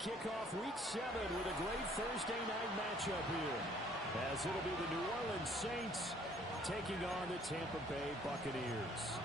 kick off Week 7 with a great Thursday night matchup here, as it'll be the New Orleans Saints taking on the Tampa Bay Buccaneers.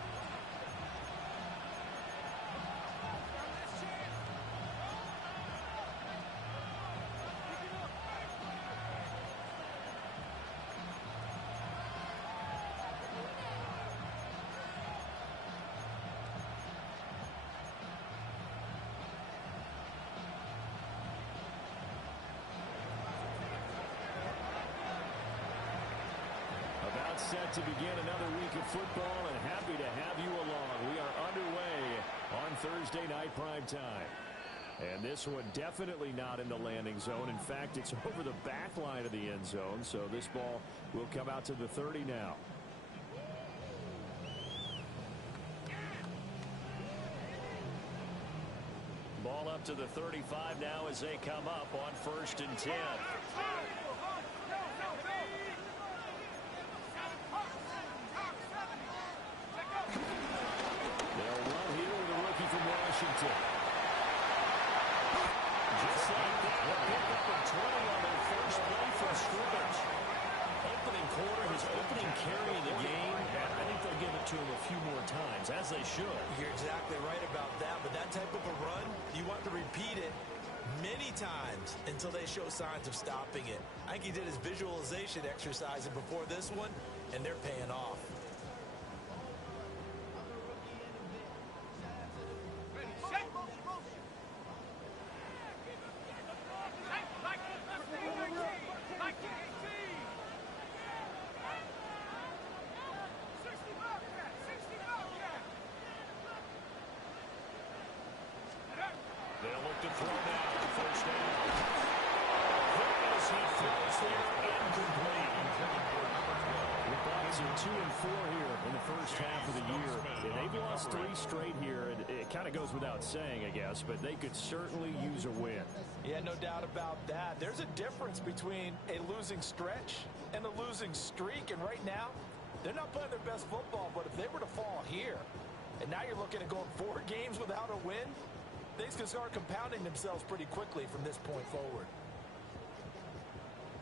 Set to begin another week of football, and happy to have you along. We are underway on Thursday night primetime. And this one definitely not in the landing zone. In fact, it's over the back line of the end zone, so this ball will come out to the 30 now. Ball up to the 35 now as they come up on 1st and 10. Washington. Just like that, a pickup of 20 on their first play from scrimmage. Opening quarter, his opening carry of the game. I think they'll give it to him a few more times, as they should. You're exactly right about that, but that type of a run, you want to repeat it many times until they show signs of stopping it. I think he did his visualization exercise before this one, and they're paying off. They'll look to throw now on 1st down. As he throws there, incomplete. The Bucs are 2-4 here in the first half of the year. And they've lost 3 straight here. And it kind of goes without saying, I guess, but they could certainly use a win. Yeah, no doubt about that. There's a difference between a losing stretch and a losing streak. And right now, they're not playing their best football. But if they were to fall here, and now you're looking at going 4 games without a win, things can start compounding themselves pretty quickly from this point forward.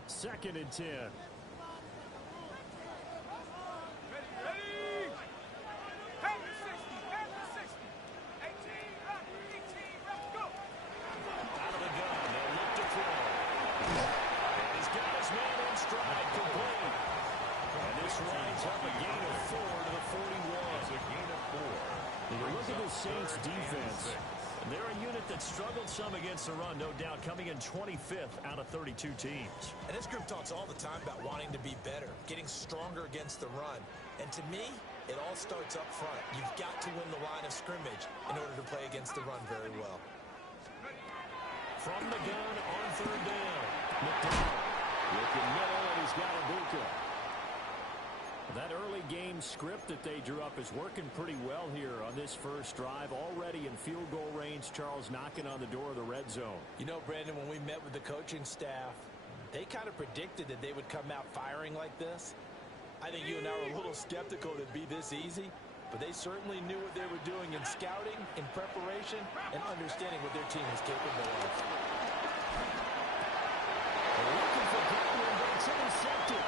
2nd and 10. Out of the gun, they'll look to throw. And he's got his man in stride, complete. And this winds up a gain of 4 to the 41. A gain of 4. When you look at the Saints defense, they're a unit that struggled some against the run, no doubt, coming in 25th out of 32 teams. And this group talks all the time about wanting to be better, getting stronger against the run. And to me, it all starts up front. You've got to win the line of scrimmage in order to play against the run very well. From the gun on 3rd down. McDonald looking middle, and he's got Ibuka. That early game script that they drew up is working pretty well here on this first drive. Already in field goal range, Charles knocking on the door of the red zone. You know, Brandon, when we met with the coaching staff, they kind of predicted that they would come out firing like this. I think you and I were a little skeptical it'd be this easy, but they certainly knew what they were doing in scouting, in preparation, and understanding what their team is capable of. They're looking for Godwin, but it's intercepted.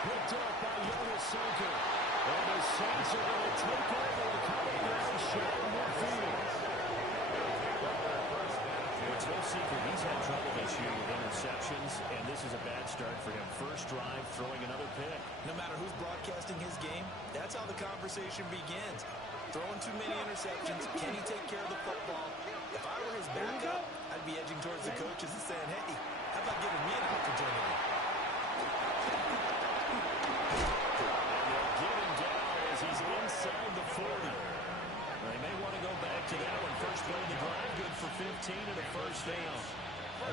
Picked up by Jonas Sanker. And the Saints are going to take over a couple of ground shot in midfield. It's no secret he's had trouble this year with interceptions, and this is a bad start for him. First drive, throwing another pick. No matter who's broadcasting his game, that's how the conversation begins. Throwing too many interceptions, can he take care of the football? If I were his backup, I'd be edging towards the coaches and saying, hey, how about giving me an opportunity? He's inside the 40. They may want to go back to that one. First play of the drive, good for 15 and a first down.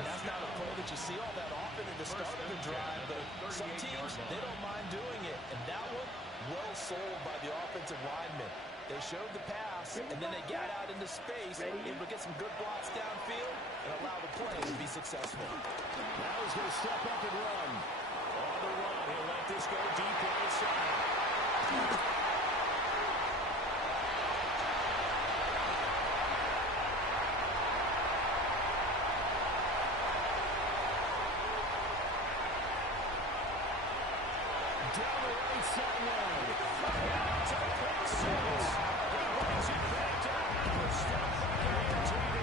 And that's not a play that you see all that often at the start of the drive, but some teams, they don't mind doing it. And that one, well sold by the offensive lineman. They showed the pass, and then they got out into space, able to get some good blocks downfield, and allow the play to be successful. Now he's going to step up and run. On the run, he'll let this go deep right side. sideline. It's a pick six. He brings it back down. Stop Buccaneer TV.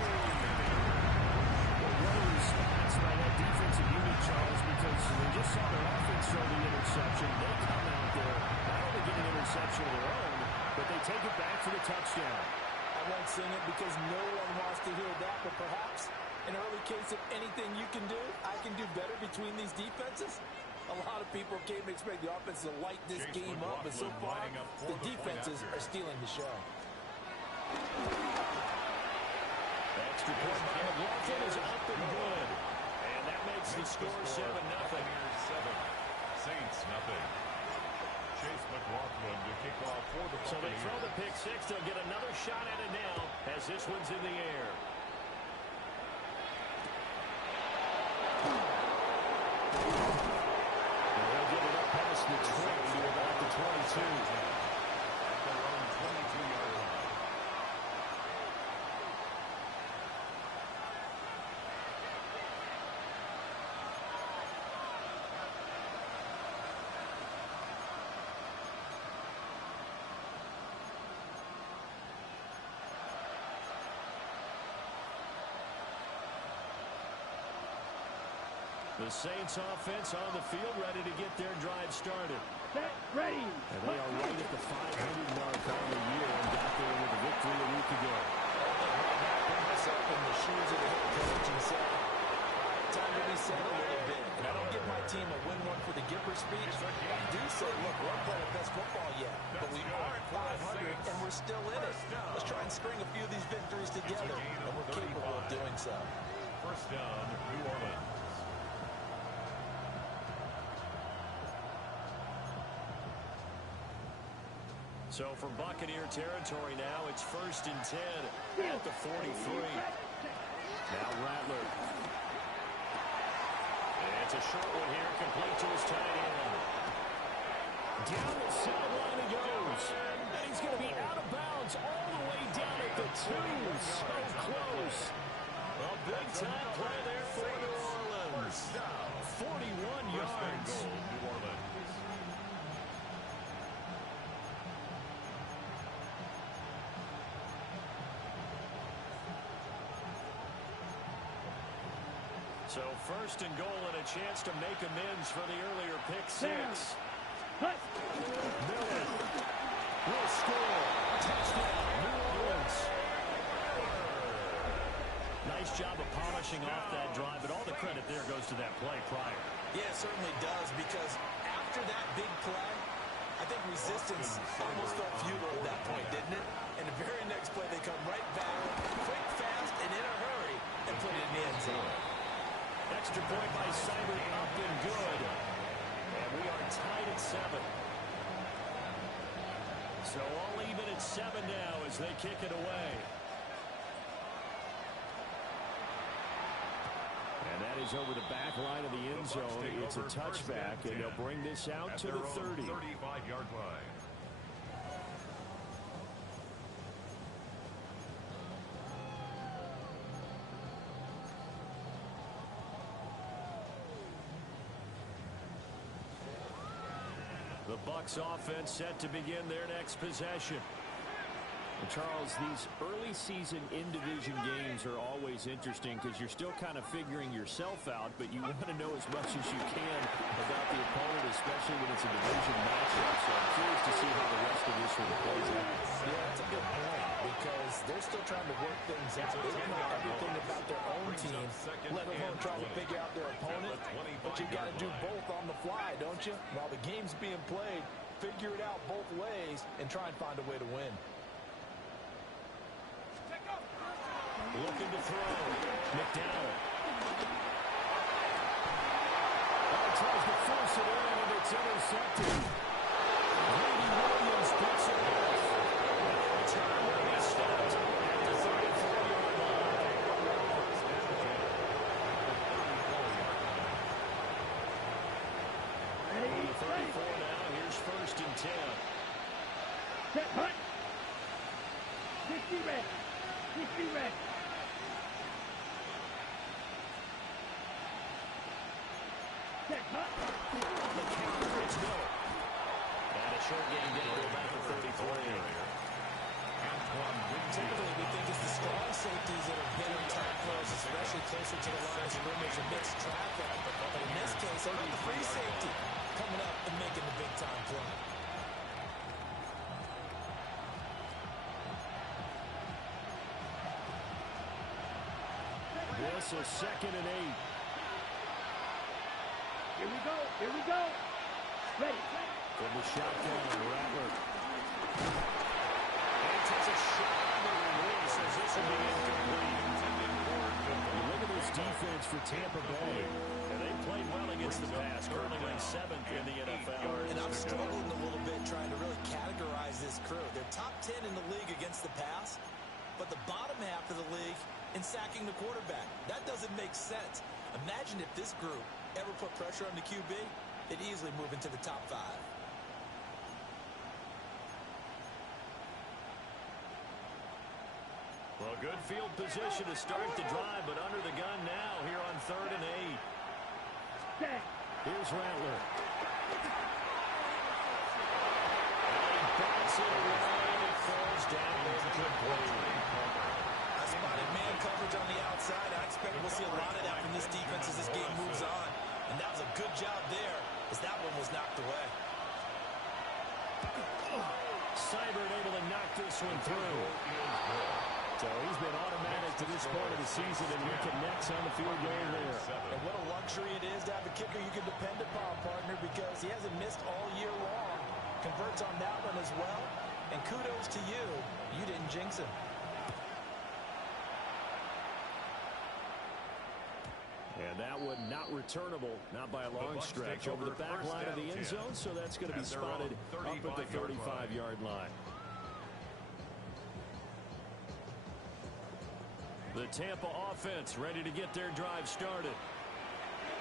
Well, what a response by that defensive unit, Charles, because they just saw their offense throw the interception. They come out there, not only get an interception of their own, but they take it back for the touchdown. I won't sing it because no one wants to hear that, but perhaps an early case of anything you can do, I can do better between these defenses. A lot of people came to expect the offense to light this game up, but so far, the defenses are stealing the show. Extra point by McLaughlin is up and good. And that makes the score 7-0. Saints, nothing. Chase McLaughlin to kick off for the Buccaneers. So they throw the pick six. They'll get another shot at it now as this one's in the air. And they'll get it up past the 20 to about the 22. At their own 22-yard line. The Saints offense on the field, ready to get their drive started. Ready. And they are right at the 500 mark on the year and got there with a victory a week ago. Put myself in the shoes of the head coach and say, time to reset a little bit. And I don't give my team a win one for the Gipper speech. I do say, look, we're playing our best football yet, but we are at 500 and we're still in it. Let's try and string a few of these victories together, and we're capable of doing so. First down, New Orleans. So from Buccaneer territory now, it's 1st and 10 at the 43. Now Rattler. And it's a short one here, complete to his tight end. Down the sideline he goes. And he's going to be out of bounds all the way down at the 2. So close. A big-time play there for New Orleans. 41 yards. New Orleans. So 1st and goal and a chance to make amends for the earlier pick six. Miller will score. Touchdown, New Orleans. Nice job of polishing off that drive, but all the credit there goes to that play prior. Yeah, it certainly does, because after that big play, I think resistance almost felt futile at that point, didn't it? And the very next play, they come right back, quick, fast, and in a hurry, and put it in the end zone. Extra point by Seibert, up and good. And we are tied at 7. So all even at 7 now as they kick it away. And that is over the back line of the end zone. It's a touchback, and they'll bring this out to the 30. 35-yard line. The Bucs offense set to begin their next possession. And Charles, these early season in-division games are always interesting because you're still kind of figuring yourself out, but you want to know as much as you can about the opponent, especially when it's a division matchup. So I'm curious to see how the rest of this one plays out. Yeah, that's a good point, because they're still trying to work things out. They don't know everything about their own team, let alone trying to figure out their opponent. But you got to do both on the fly, don't you? While the game's being played, figure it out both ways and try and find a way to win. Looking to throw. McDowell. Tries to force it in, and it's intercepted. Brady Williams picks it off. Return where he stopped at the 34-yard line. On the 34 now, here's 1st and 10. Set, hunt. 60 red. 60 red. Set, hunt. On the counter, it's Miller. And short gain down to about the 33. Typically, we think it's the strong safeties that are better tacklers, especially closer to the line of scrimmage and mixed traffic. But in this case, how about the free safety coming up and making the big-time play? This is 2nd and 8. Here we go. Here we go. Ready. From the shotgun, Rattler. And he takes a shot on the release as this will be incomplete. Look at this defense for Tampa Bay. And they played well against the pass, currently ranked 7th in the NFL. And I'm struggling a little bit trying to really categorize this crew. They're top 10 in the league against the pass, but the bottom half of the league in sacking the quarterback. That doesn't make sense. Imagine if this group ever put pressure on the QB, they'd easily move into the top 5. Well, good field position to start the drive, but under the gun now here on 3rd and 8. Here's Rattler. And he bats it away, and it falls down incomplete. I spotted man coverage on the outside. I expect we'll see a lot of that from this defense as this game moves on. And that was a good job there as that one was knocked away. Seibert able to knock this one through. So he's been automatic to this part of the season, and he connects on the field goal there. And what a luxury it is to have a kicker you can depend upon, partner, because he hasn't missed all year long. Converts on that one as well. And kudos to you. You didn't jinx him. And that one not returnable, not by a long stretch, over the back line of the end zone, so that's going to be spotted up at the 35-yard line. The Tampa offense ready to get their drive started.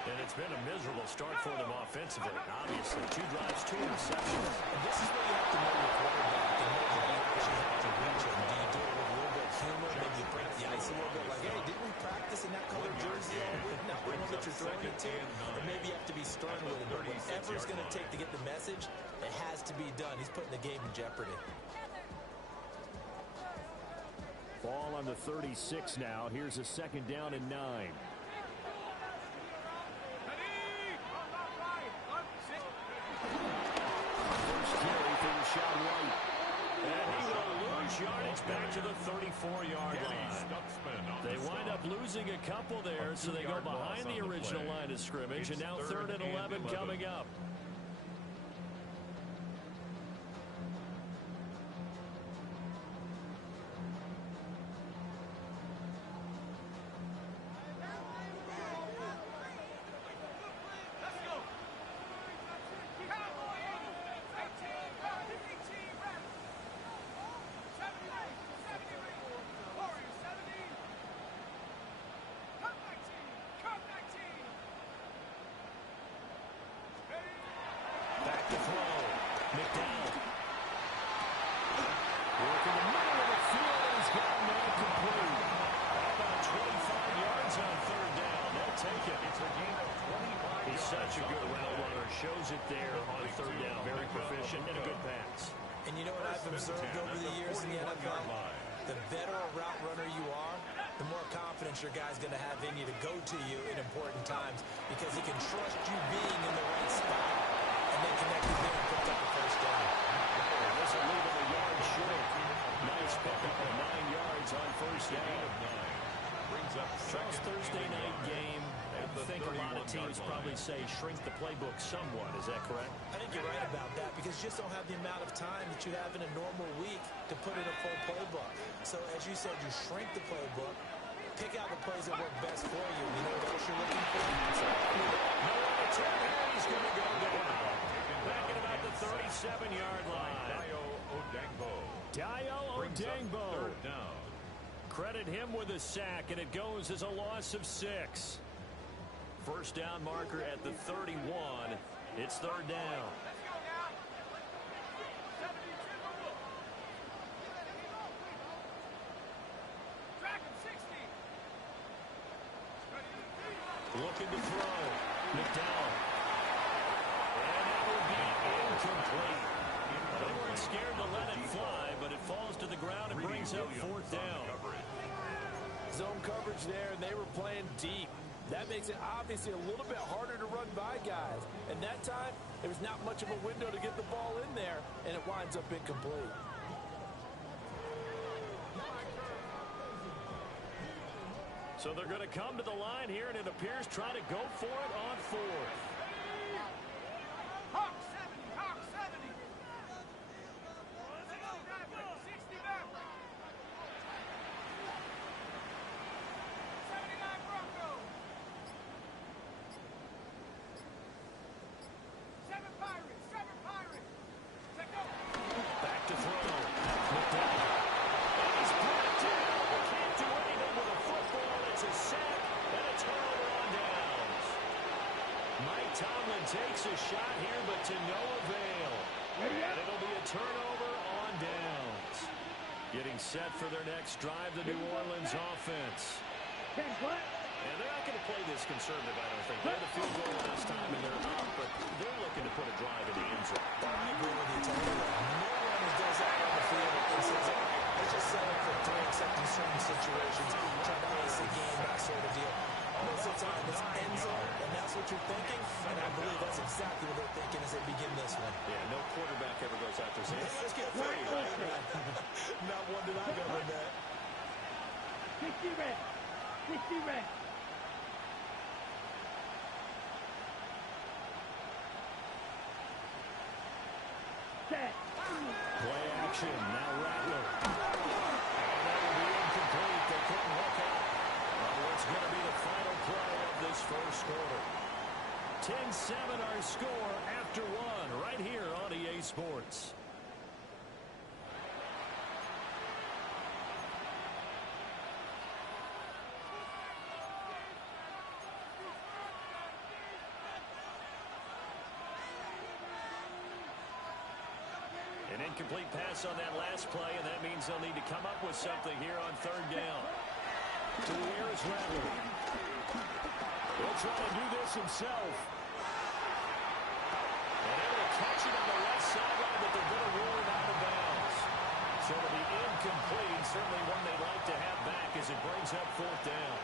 And it's been a miserable start for them offensively. Obviously, 2 drives, 2 interceptions. And this is where you have to know your quarterback and know the beat you have to reach him. Do you do it with a little bit of humor? Maybe you break the ice a little bit like, hey, didn't we practice in that colored jersey all week? Now we know that you're throwing it to. Or maybe you have to be stern with it. But whatever it's going to take to get the message, it has to be done. He's putting the game in jeopardy. Ball on the 36 now. Here's a 2nd down and 9. First carry for Rashad White. And he will lose yardage back to the 34-yard line. They wind up losing a couple there, so they go behind the original line of scrimmage, and now 3rd and 11 coming up. Such a good route runner. Shows it there on 3rd down. Very proficient and a good pass. And you know what I've observed over the years in the NFL? The better a route runner you are, the more confidence your guy's going to have in you to go to you in important times because he can trust you being in the right spot. And they connected there and picked up the first down. This will leave him a yard short. Nice pickup of 9 yards on first down. Charles, Thursday night game. I think a lot of teams probably say shrink the playbook somewhat. Is that correct? I think you're right about that because you just don't have the amount of time that you have in a normal week to put in a full playbook. So as you said, you shrink the playbook, pick out the plays that work best for you. You know what else you're looking for? No one to turn there. He's going to go down. Back at about the 37-yard line. Dayo Odangbo. Credit him with a sack, and it goes as a loss of 6. First down marker at the 31. It's 3rd down. Looking to throw. McDowell. And that will be incomplete. They weren't scared to let it fly, but it falls to the ground and brings up fourth down. Zone coverage there, and they were playing deep. That makes it obviously a little bit harder to run by guys. And that time, there was not much of a window to get the ball in there, and it winds up incomplete. So they're going to come to the line here, and it appears try to go for it on fourth. Hawk 70, Hawk 70. 60 back. 79 Broncos. 7 Pirates, 7 Pirates. Let's go. Back to throw. He's brought down. Can't do anything with a football. It's a sack and a turnover on downs. Mike Tomlin takes a shot here, but to no avail. And it'll be a turnover on downs. Getting set for their next drive, the New Orleans offense. And they're not going to play this conservative, I don't think. They had a field goal last time, and they're up, but they're looking to put a drive in the end zone. I agree with you totally. No one who does that on the field and says, all right, let's just settle for 3 except in certain situations, try to ace the game, that sort of deal. Most of the time, it's end zone, and that's what you're thinking, and I believe that's exactly what they're thinking as they begin this one. Yeah, no quarterback ever goes out there saying, let's get 3, right? Not one did I ever bet. 60 red. 60 red. Play action, now Rattler. And that will be incomplete. They couldn't hook up. What's going to be the final play of this first quarter? 10-7 our score after 1 right here on EA Sports. An incomplete pass on that last play, and that means they'll need to come up with something here on third down. To the air is Rattler. He'll try to do this himself. And able to catch it on the left sideline, but they're going to rule it out of bounds. So it'll be incomplete, certainly one they'd like to have back as it brings up fourth down.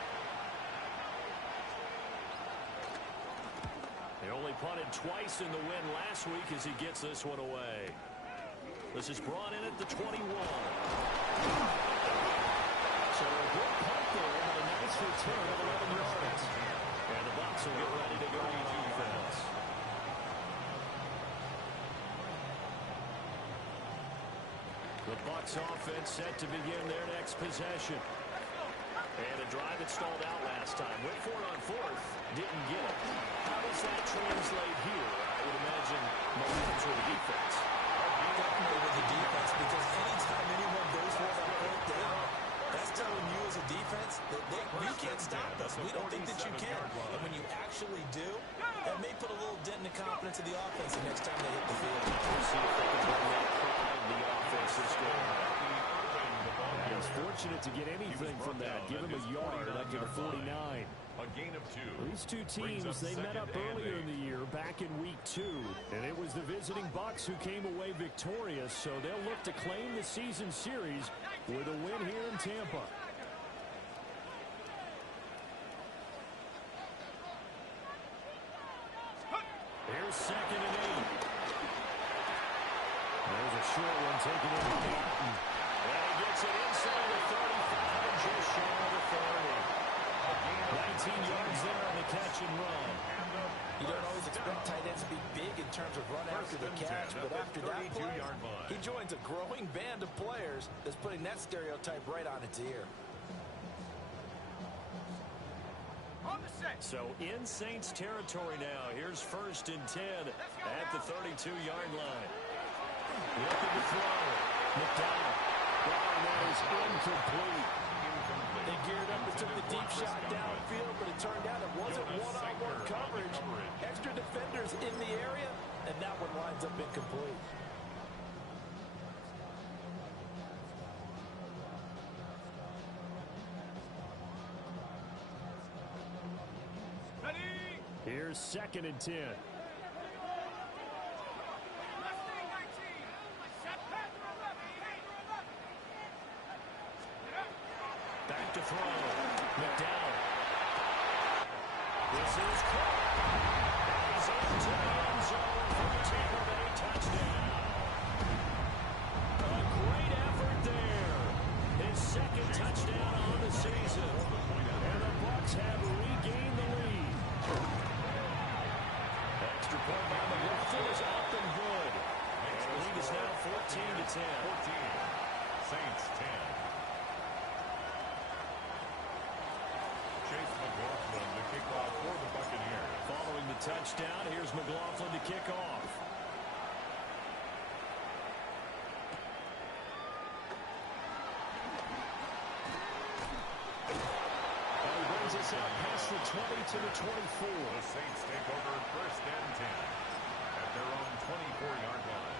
They only punted twice in the win last week as he gets this one away. This is brought in at the 21. So a good punt there, and a nice return of 11 yards. And the Bucs will get ready to go on defense. The Bucs offense set to begin their next possession. And a drive that stalled out last time. Went for it on fourth, didn't get it. How does that translate here? I would imagine momentum for the defense. Definitely with the defense, because anytime anyone goes for that fourth down, that's telling you as a defense that you can't stop us. We don't think that you can. And when you actually do, that may put a little dent in the confidence of the offense the next time they hit the field. We'll see if they can bring that pride the offense this game. He was fortunate to get anything from that. Give him a yard up to the 49. A gain of 2. These two teams, they met up earlier in the year, back in week 2. And it was the visiting Bucs who came away victorious, so they'll look to claim the season series with a win here in Tampa. Here's 2nd and 8. There's a short one taken in by Martin. And he gets it inside the 35 and just shy of the 30. 19 yards there on the catch and run. You don't always expect tight ends to be big in terms of run after the catch, but after that play, he joins a growing band of players that's putting that stereotype right on its ear. So in Saints territory now. Here's 1st and 10 at the 32-yard line. Looking to throw. McDowell. That is incomplete. They geared up and took the deep shot downfield, but it turned out it wasn't one-on-one coverage. Extra defenders in the area, and that one winds up incomplete. Here's 2nd and 10. is caught. He's into the end zone for a Tampa Bay touchdown. A great effort there. His second touchdown on the season. And the Bucs have regained the lead. Extra point by McLaughlin is up and good. And the lead is now 14-10. 14. Saints 10. Chase McLaughlin to kick off for the Buccaneers. Following the touchdown, here's McLaughlin to kick off. And he brings us out past the 20 to the 24. The Saints take over first and 10 at their own 24-yard line.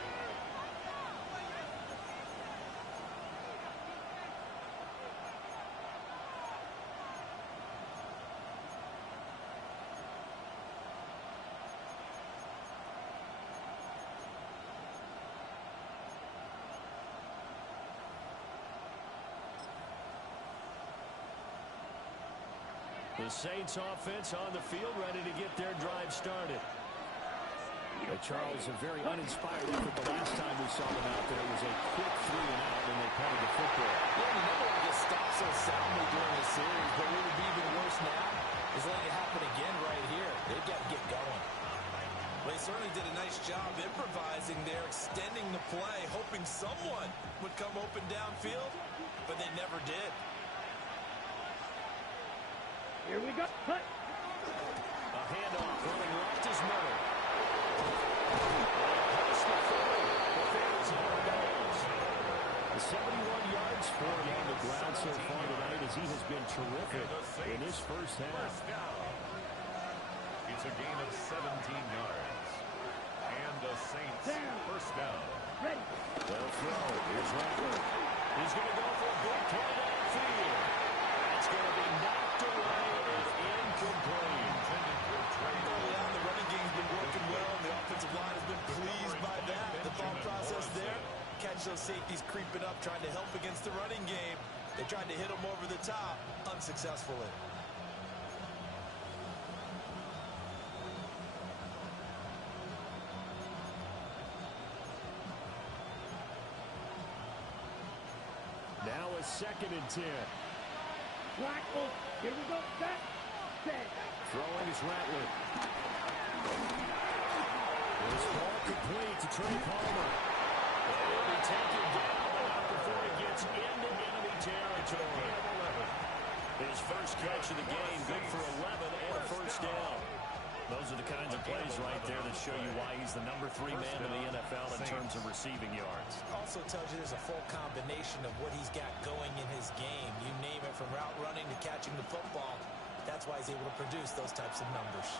The Saints offense on the field, ready to get their drive started. Charles, a very uninspired effort the last time we saw them out there. It was a quick 3-and-out when they punted the football. Yeah, you never want to get stopped so soundly during the series, but what would be even worse now is letting it happen again right here. They've got to get going. Well, they certainly did a nice job improvising there, extending the play, hoping someone would come open downfield, but they never did. Here we go. Cut. A handoff running left is Miller. The 71 yards for him on the ground so far tonight as he has been terrific in this first half. It's a gain of 17 yards. And the Saints first down. Ready. They'll throw. Here's Rattler. He's going to go for a big play downfield. It's going to be knocked away and incomplete. Early on, the running game's been working well, and the offensive line has been pleased by that. The thought process there, catch those safeties creeping up, trying to help against the running game. They tried to hit them over the top, unsuccessfully. Now a 2nd and 10. Blackle. Here we go. Set. Set. Throwing is Rattler. This ball complete to Trey Palmer. He'll be taken down, but not before he gets into enemy territory. His first catch of the game, good for 11 and a first down. Those are the kinds of plays right there that show you why he's the number 3 man in the NFL in terms of receiving yards. Also tells you there's a full combination of what he's got going in his game. You name it, from route running to catching the football. That's why he's able to produce those types of numbers.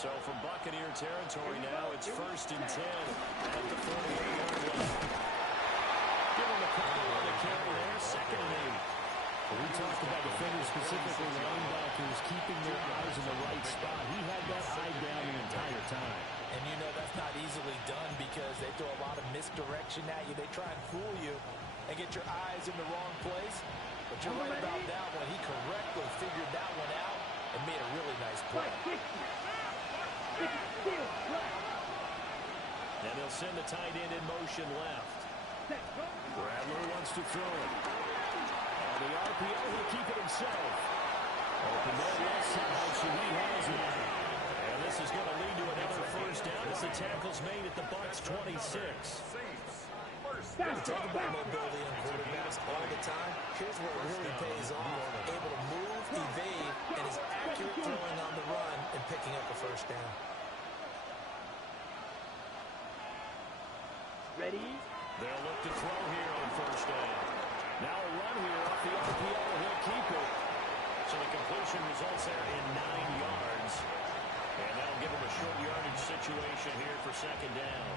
So from Buccaneer territory now, it's 1st and 10 at the 48-yard line. Give him a couple on the carry there, 2nd and 8. We talked about defenders, specifically linebackers, keeping their eyes in the right spot. He had that eye down the entire time. And you know that's not easily done because they throw a lot of misdirection at you. They try and fool you and get your eyes in the wrong place. But you're right about that one. He correctly figured that one out and made a really nice play. And they'll send the tight end in motion left. Rattler wants to throw it. On the RPO, he'll keep it himself. Open that left side, so he has it. And this is going to lead to another first down as the tackle's made at the Bucs 26. We talk about mobility in quarterbacks all the time. Here's where it really pays off. Able to move, evade, and is accurate throwing on the run and picking up a first down. Ready. They'll look to throw here on first down. Now a run here off the RPO. He'll keep it. So the completion results there in 9 yards. And that'll give him a short yardage situation here for 2nd down.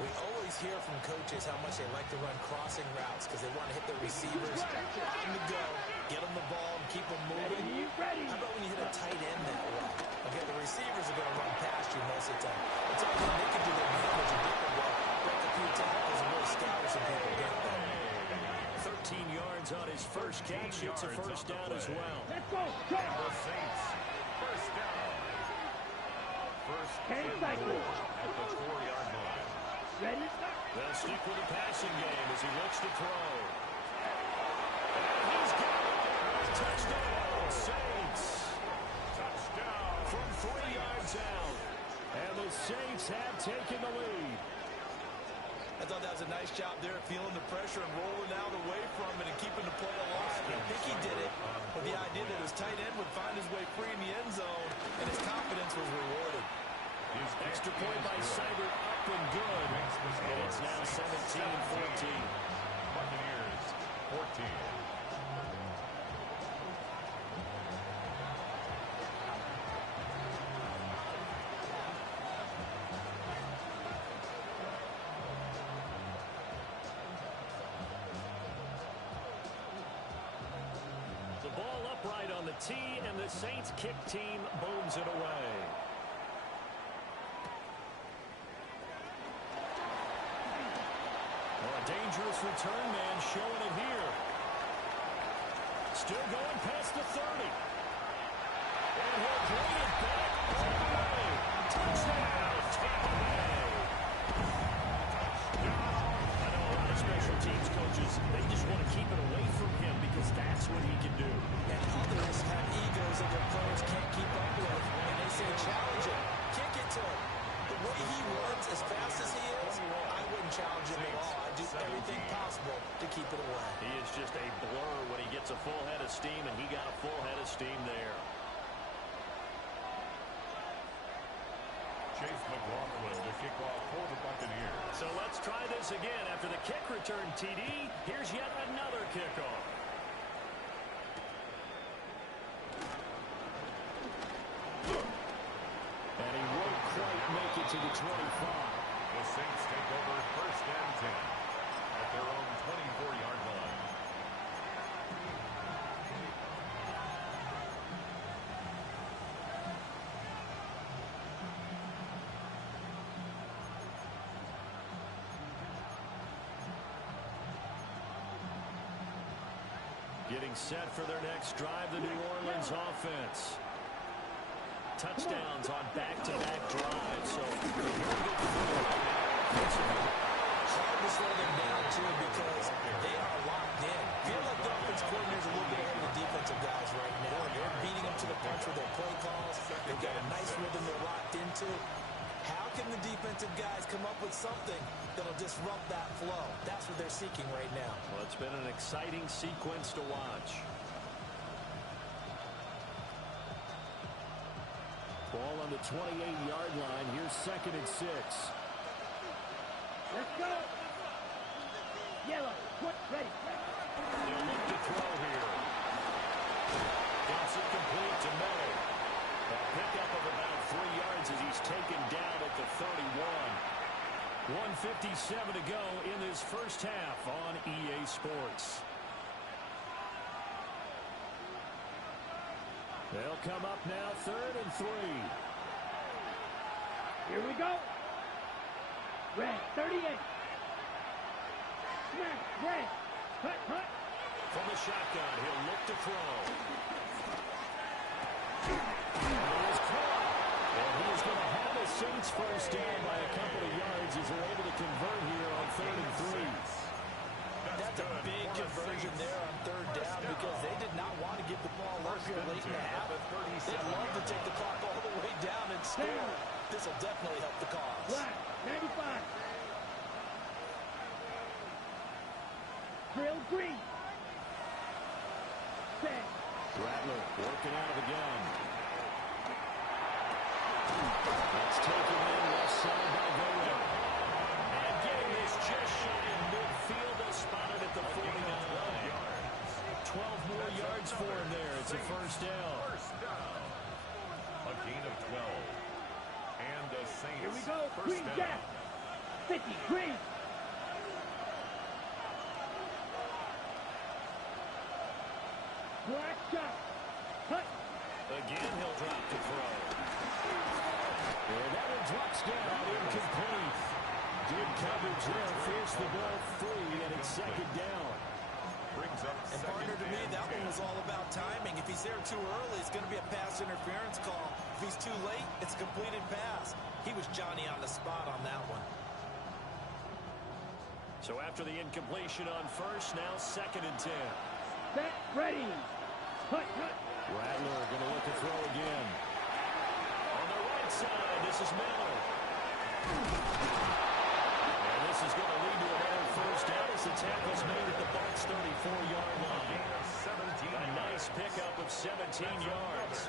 We always hear from coaches how much they like to run crossing routes because they want to hit their receivers on the go, get them the ball, and keep them moving. How about when you hit a tight end that way? Okay, the receivers are going to run past you most of the time. It's all they can do their advantage a different way. Break a few tackles and really scatter some people get them. 13 yards on his first catch. It's a first down as well. Let's go. The Saints first down. cycle. At the 4-yard line. Ready? They'll stick with the passing game as he looks to throw. And he's got it. Touchdown, Saints. Touchdown. From 3 yards out. And the Saints have taken the lead. I thought that was a nice job there, feeling the pressure and rolling out away from it and keeping the play alive. And I think he did it with the idea that his tight end would find his way free in the end zone, and his confidence was rewarded. His Extra point by Seibert, up and good. And it's now 17-14. Buccaneers 14. The ball upright on the tee, and the Saints kick team booms it away. A dangerous return man showing it here. Still going past the 30. And he'll bring it back all the way. Touchdown, Tampa Bay. I know a lot of special teams coaches, they just want to keep it away from him because that's what he can do. And others have egos that their players can't keep up with, and they say challenge him, kick it to him. The way he runs as fast as he is, I wouldn't challenge him at all. I'd do everything possible to keep it away. He is just a blur when he gets a full head of steam, and he got a full head of steam there. Chase McLaughlin to kick off for the Buccaneers. So let's try this again. After the kick return TD, here's yet another kickoff. And he won't quite make it to the 25. The Saints take over 1st and 10 at their own 24-yard line. Getting set for their next drive, the New Orleans offense. Touchdowns on back-to-back drives. So Hard to slow them down, too, because they are locked in. Feel like the offense coordinator's a little bit ahead of the defensive guys right now. They're beating them to the punch with their play calls. They've got a nice rhythm they're locked into. How can the defensive guys come up with something that'll disrupt that flow? That's what they're seeking right now. well, it's been an exciting sequence to watch. Ball on the 28-yard line. Here's 2nd and 6. Let's go. Yellow. Ready. They'll look to throw here. Gets it complete to Miller. A pickup of about 3 yards as he's taken down at the 31. 1:57 to go in this first half on EA Sports. They'll come up now 3rd and 3. Here we go. Red, 38. Smash, red. Hut. From the shotgun, he'll look to throw. And he is going to have the Saints first down by a couple of yards as they're able to convert here on 3rd and 3. That's a big conversion there on 3rd down because they did not want to give the ball up here late in the half. They'd love to take the clock all the way down and score. This will definitely help the cause. Black, 95. Drill green. Set. Rattler working out of the gun. That's taken in left side by Vega. And getting this just shy of midfield. They'll spot it at the 49. 12 more yards for him there. It's a first down. A gain of 12. And the Saints Here we go. first Green down. jack. 50. Green. Black shot. Hut. Again, he'll drop to throw. And that one drops down, incomplete. Good coverage there, forced the ball free, and it's 2nd down. Brings up And partner, to me, that one was all about timing. If he's there too early, it's going to be a pass interference call. If he's too late, it's a completed pass. He was Johnny on the spot on that one. So after the incompletion on first, now 2nd and 10. Set, ready. Hut. Rattler going to look to throw again. On the right side, this is Miller. And this is going to lead to another first down as the tackle's made at the Bucs 34-yard line. A nice pickup of 17 yards.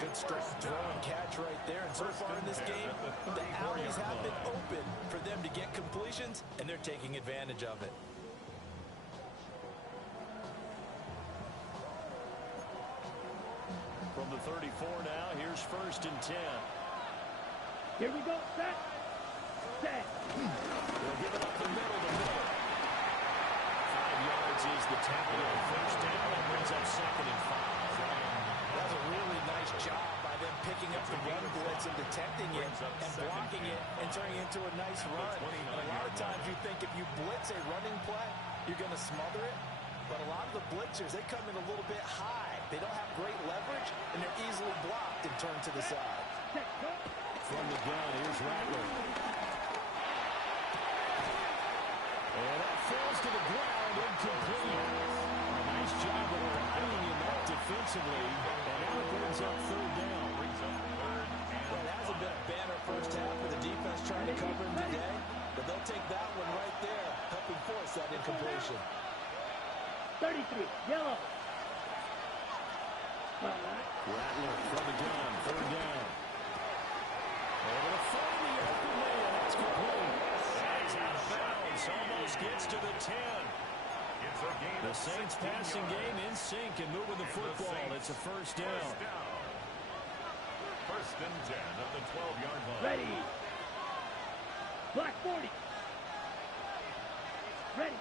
Good strong throw and catch right there. And so far in this game, the alleys have been open for them to get completions, and they're taking advantage of it. From the 34 now, here's 1st and 10. Here we go. Set. They'll give it up the middle to Miller. 5 yards is the tackle on first down. That brings up 2nd and 5. That was a really nice job by them picking up the run blitz and detecting it and blocking it and turning it into a nice run. And a lot of times you think if you blitz a running play, you're going to smother it. But a lot of the blitzers, they come in a little bit high. They don't have great leverage, and they're easily blocked and turned to the side. From the gun, here's Rattler. And that falls to the ground, incomplete. A nice job of fighting him out defensively. And now it brings up 3rd down. Well, it hasn't been a banner first half with the defense trying to cover him today, but they'll take that one right there, helping force that incompletion. 33, yellow. Rattler from the gun, 3rd down. Able to find the open man. That's complete. He's out of bounds. Almost gets to the 10. The Saints passing game in sync and moving the football. It's a first down. 1st and 10 at the 12-yard line. Ready. Black 40. Ready.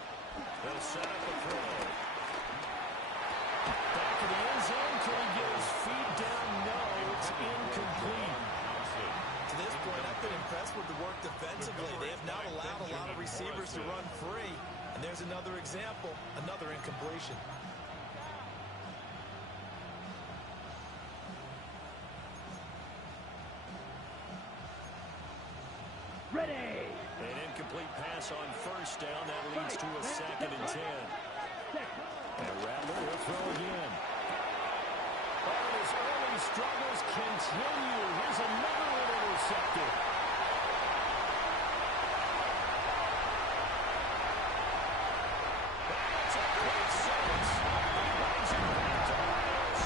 They'll set up a throw. Back to the end zone. Can he get his feet down? No, it's incomplete. To this point, I've been impressed with the work defensively. They have not allowed a lot of receivers to run free. And there's another example, another incompletion. Ready. An incomplete pass on first down. That leads to a 2nd and 10. And Rattler will throw again. And his early struggles continue. Here's another one intercepted. That's a great service. Brings it back to the Bucs.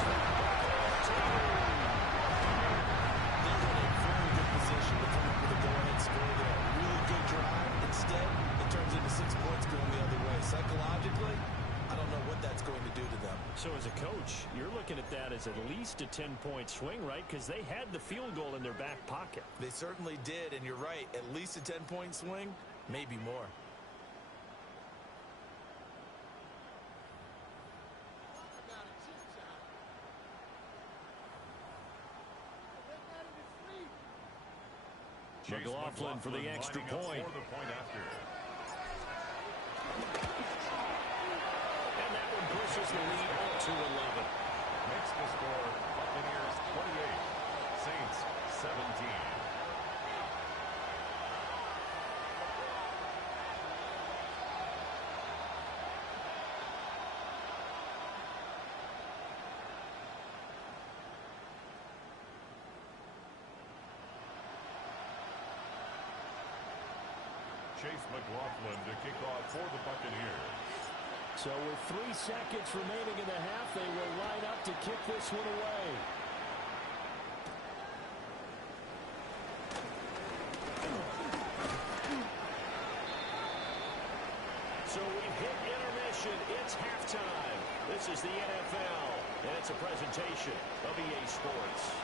They're in a very good position to come up with a go-ahead score there. Really good drive. Instead, it turns into 6 points going the other way. Psychologically, I don't know what that's going to do to them. So as a coach, you're looking at that as at least a 10-point swing, right? Because they had the field goal in their back pocket. They certainly did, and you're right. At least a 10-point swing, maybe more. McLaughlin for the extra point. For the point after. And that one pushes the lead up to 11. Makes the score Buccaneers 28, Saints 17. Chase McLaughlin to kick off for the Buccaneers. So with 3 seconds remaining in the half, they will line up to kick this one away. So we've hit intermission. It's halftime. This is the NFL, and it's a presentation of EA Sports.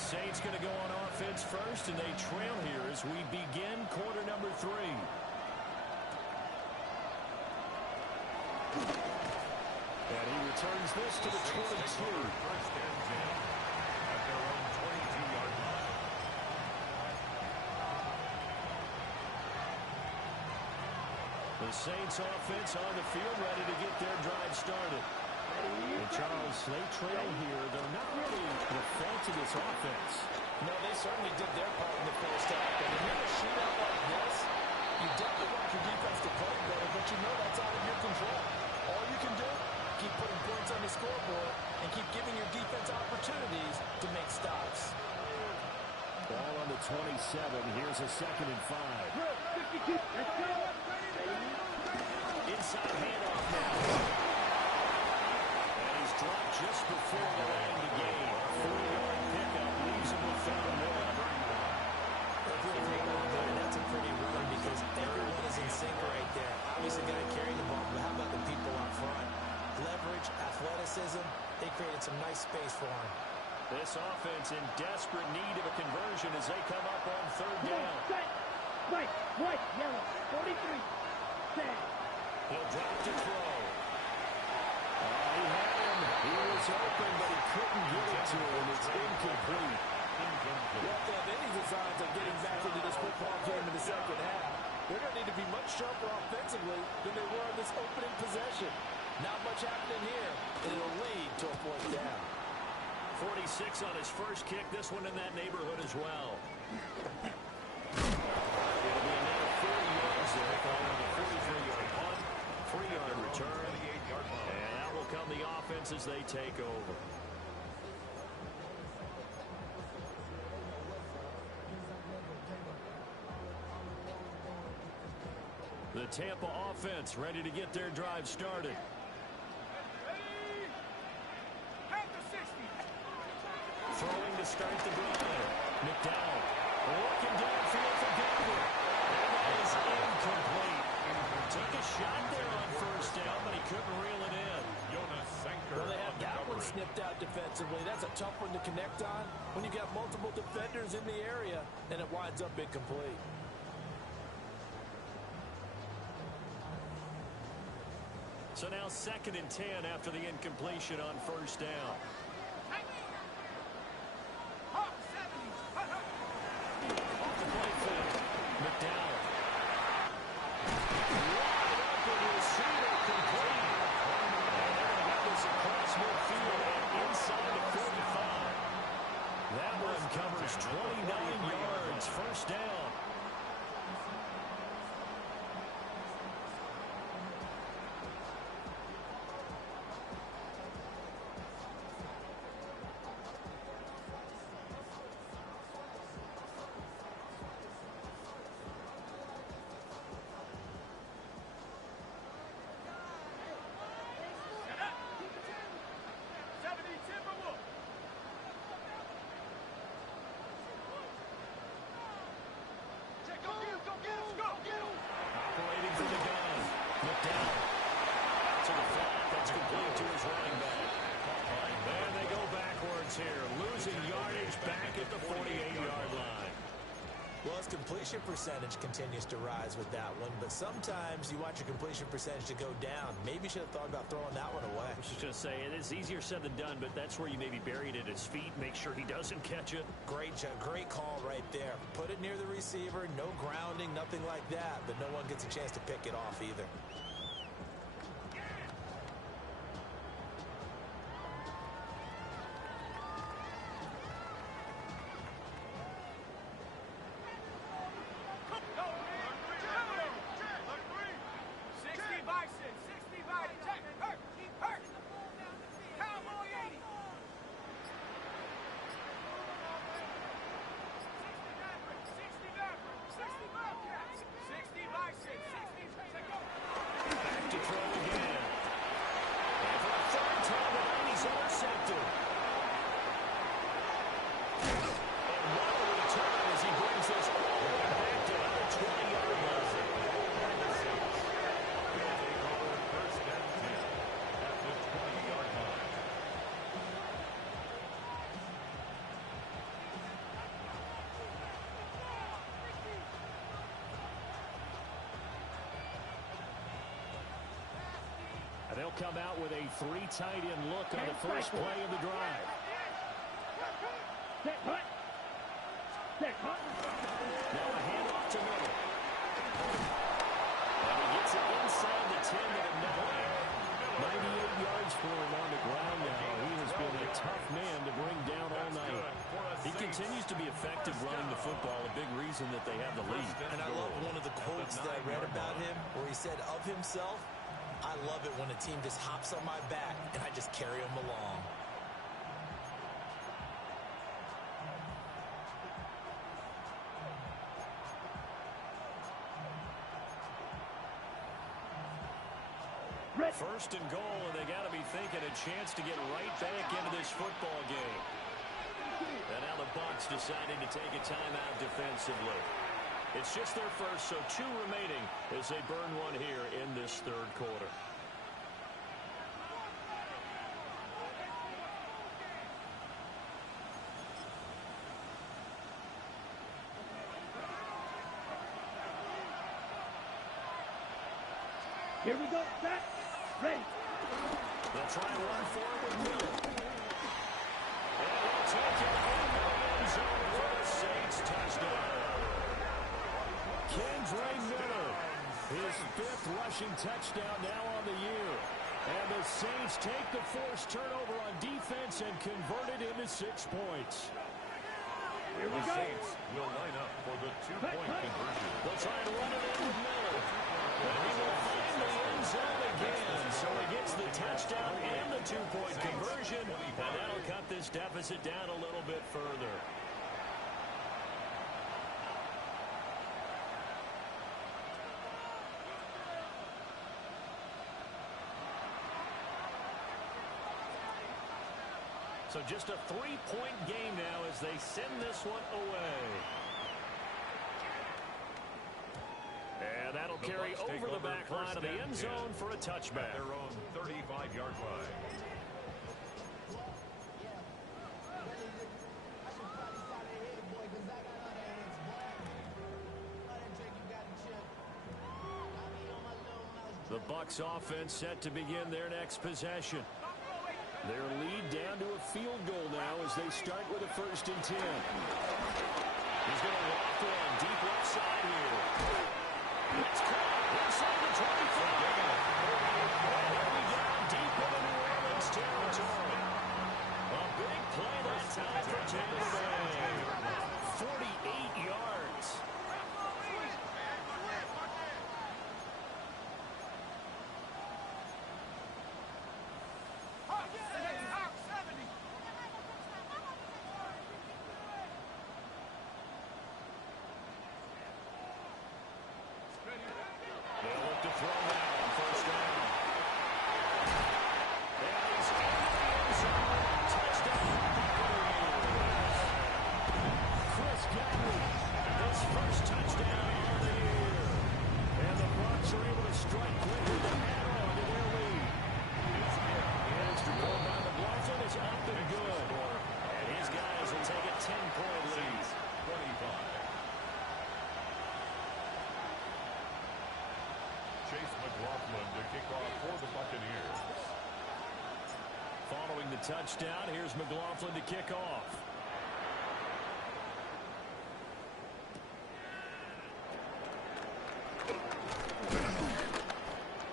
Saints going to go on offense first, and they trail here as we begin quarter number 3. And he returns this to the 22. First and 10 at their own 22-yard line. The Saints offense on the field, ready to get their drive started. And Charles, they trail here. They're not really the fault of this offense. No, they certainly did their part in the first half. But when you're a shootout like this, you definitely want your defense to play better, but you know that's out of your control. All you can do, keep putting points on the scoreboard and keep giving your defense opportunities to make stops. Ball on the 27. Here's a 2nd and 5. Inside handoff now. And he's dropped just before the end of the game. 4-yard pickup leaves him with 31. That's a pretty run because everyone is in sync right there. Obviously, got to carry the ball, but how about the people up front? Leverage, athleticism, they created some nice space for him. This offense in desperate need of a conversion as they come up on 3rd down. White, yellow, 43, set. He'll drop to throw. He had him. He was open, but he couldn't get it to him. It's incomplete. Well, if they have any designs on getting back into this football game in the second half, they're going to need to be much sharper offensively than they were in this opening possession. Not much happening here, and it'll lead to a 4th down. 46 on his first kick. This one in that neighborhood as well. It'll be another 40 yards there, following a 43-yard punt, 3-yard return, and out will come the offense as they take over. The Tampa offense ready to get their drive started. Throwing to start the drive. McDowell looking downfield for Denver. And that is incomplete. Took a shot there on 1st down, but he couldn't reel it in. Well, they have that one snipped out defensively. That's a tough one to connect on when you've got multiple defenders in the area, and it winds up incomplete. So now 2nd and 10 after the incompletion on 1st down. Off the play fake. McDowell. Wide open receiver complete. And they're going to get this across midfield and inside the 45. That one covers 29 yards. 1st down. Operating from the gun. McDowell to the flat. That's complete to his running back. And they go backwards here. Losing yardage back at the 48-yard line. Well, his completion percentage continues to rise with that one, but sometimes you want your completion percentage to go down. Maybe you should have thought about throwing that one away. I was just going to say, it is easier said than done, but that's where you maybe bury it at his feet, make sure he doesn't catch it. Great call right there. Put it near the receiver, no grounding, nothing like that, but no one gets a chance to pick it off either. They'll come out with a 3 tight end look on the first play of the drive. Now a handoff to Miller. And he gets it inside the 10 to the 98 yards for him on the ground now. He has been a tough man to bring down all night. He continues to be effective running the football, a big reason that they have the lead. And I love one of the quotes that I read about him where he said of himself, I love it when a team just hops on my back and I just carry them along. First and goal, and they got to be thinking a chance to get right back into this football game. And now the Bucs deciding to take a timeout defensively. It's just their first, so 2 remaining as they burn one here in this third quarter. Here we go, set, ready. They'll try and run forward with Miller. And he'll take it into the end zone for the Saints touchdown. Kendre Miller, his 5th rushing touchdown now on the year. And the Saints take the forced turnover on defense and convert it into 6 points. Here we The go. Saints will line up for the 2-point conversion. They'll try and run it in with Miller. And he will find the end zone again. So he gets the touchdown and the 2-point conversion. And that'll cut this deficit down a little bit further. So just a 3-point game now as they send this one away. And that'll carry over the back line of the end zone for a touchback. At their own 35-yard line. The Bucs offense set to begin their next possession. Their lead down to a field goal now as they start with a 1st and 10. He's going to walk one deep left side here. It's caught inside the 25. And he'll be down deep in the New Orleans territory. A big play that time for Tampa Bay. 48 yards. They'll look to throw now on 1st down. And he's in the end zone. Touchdown. Chris Godwin, his 1st touchdown on the year. And the Bucs are able to strike quickly to add on to their lead. The extra point by McLaughlin is up and good. And his guys will take a 10-point lead. 25. Chase McLaughlin to kick off for the Buccaneers. Following the touchdown, here's McLaughlin to kick off.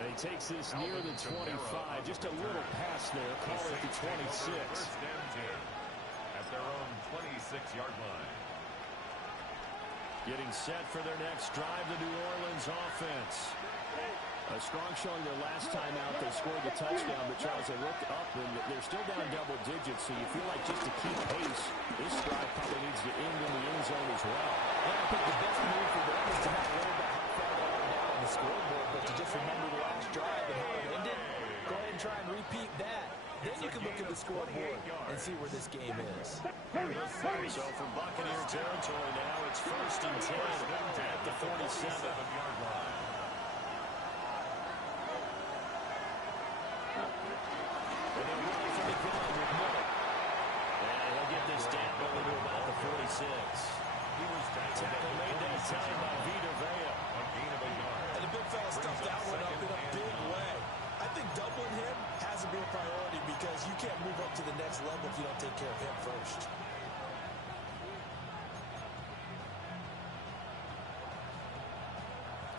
And he takes this near the 25. Just a little pass there. Call it the 26. 1st and 10 at their own 26-yard line. Getting set for their next drive, the New Orleans offense. A strong showing their last time out. They scored the touchdown, but Charles, they look up and they're still down double digits, so you feel like just to keep pace, this drive probably needs to end in the end zone as well. I think the best move for them is to not worry about how far they are now on the scoreboard, but to just remember the last drive and how it ended. Go ahead and try and repeat that. Then you can look at the scoreboard and see where this game is. So from Buccaneer territory now, it's 1st and 10 at the 47-yard line. And they're running from the gun with Miller. And he'll get this down over to about the 46. He was tackle made that time by Vita Vea. A gain of a yard. And the big fella stuffed that one up in a big way. I think doubling him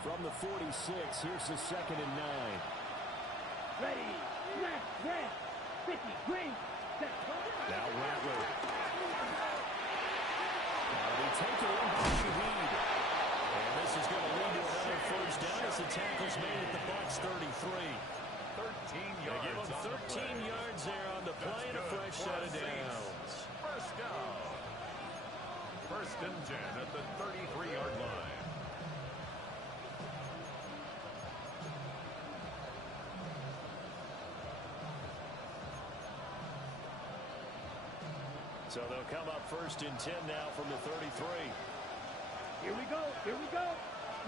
From the 46, here's the 2nd and 9. Ready, left, red, 50, green, set. Now Rattler. That'll be taken in by Shaheed. And this is going to lead to another first down as the tackle's made at the Bucs 33. 13 yards. They give him 13 yards there on the play and a fresh set of downs. First down. 1st and 10 at the 33-yard line. So they'll come up 1st and 10 now from the 33. Here we go, here we go.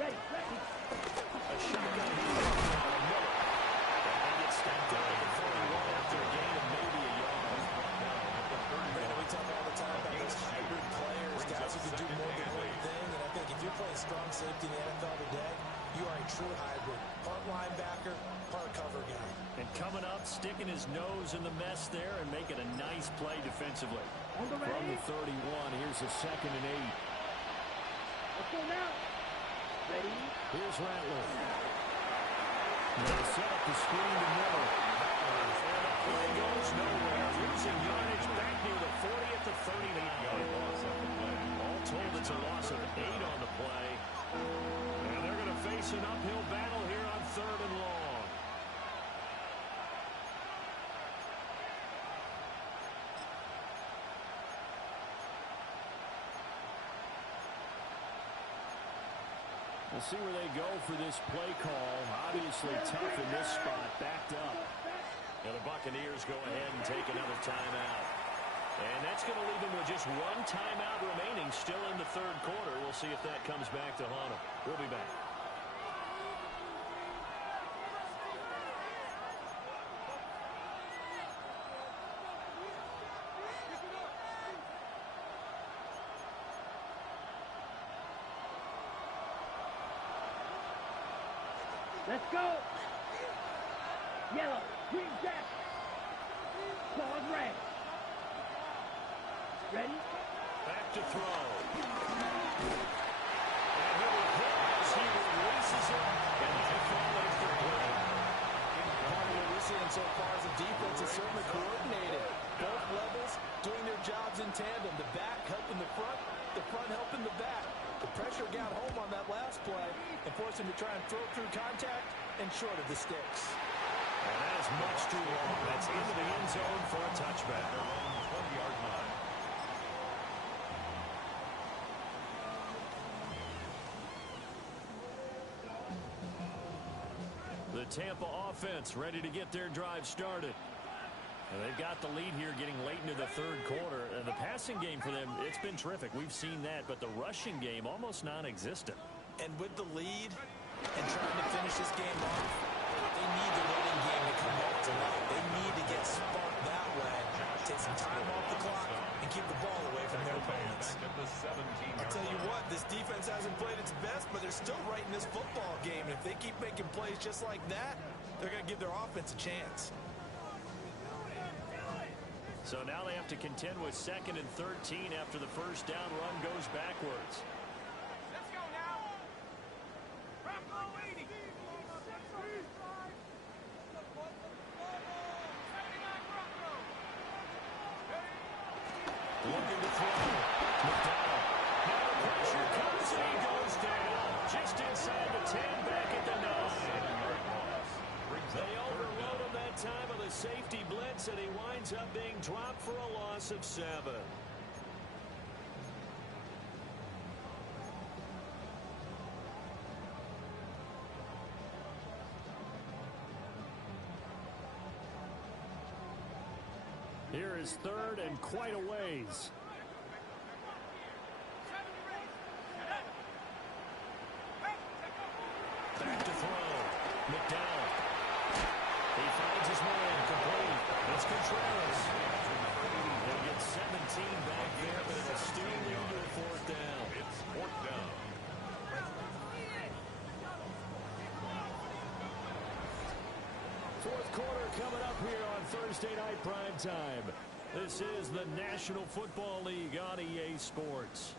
Ready, ready. A shotgun here on Miller. And they get stepped down at the 41 after a gain of maybe a yard. Brandon, we talk all the time about those hybrid players, guys who can do more than one thing. And I think if you're playing strong safety in the NFL today, you are a true hybrid. Part linebacker, part cover guy. And coming up, sticking his nose in the mess there and making a nice play defensively. On the From ready. the 31, here's a 2nd and 8. Let's go now. Ready. Here's Rattler. They set up the screen to Miller. And that play goes nowhere. Losing yardage back near the 40 at the 39. All told, it's a loss of 8 on the play. And they're going to face an uphill battle here on 3rd and long. We'll see where they go for this play call. Obviously tough in this spot, backed up. And the Buccaneers go ahead and take another timeout. And that's going to leave them with just one timeout remaining still in the 3rd quarter. We'll see if that comes back to haunt them. We'll be back. Let's go. Yellow, green jack. Claws red. Ready? Back to throw. And he will hit as he releases it. And that ball is complete. Part of what we're seeing so far is the defense is certainly coordinated. Both levels doing their jobs in tandem. The back helping the front helping the back. The pressure got home on that last play and forced him to try and throw through contact and short of the sticks. And that is much too long. That's into the end zone for a touchback. 20-yard line. The Tampa offense ready to get their drive started. And they've got the lead here getting late into the 3rd quarter. And the passing game for them, it's been terrific. We've seen that. But the rushing game, almost non-existent. And with the lead and trying to finish this game off, they need the running game to come back to life. They need to get sparked that way, take some time off the clock, and keep the ball away from their opponents. I'll tell you what, this defense hasn't played its best, but they're still right in this football game. And if they keep making plays just like that, they're going to give their offense a chance. So now they have to contend with 2nd and 13 after the first down run goes backwards. Let's go now. Bravo 80. 79 Bronco. Looking to throw. McDonald. Now the pressure comes and he goes down. Just inside the 10, back at the 9. They overload him that time with a safety blitz, and he winds up being dropped for a loss of 7. Here is 3rd and quite a ways. Back to throw. McDowell. He finds his man complete. It's Contreras. They'll get 17 back there, but it'll still lead to a 4th down. It's 4th down. Fourth quarter coming up here on Thursday Night Primetime. This is the National Football League on EA Sports.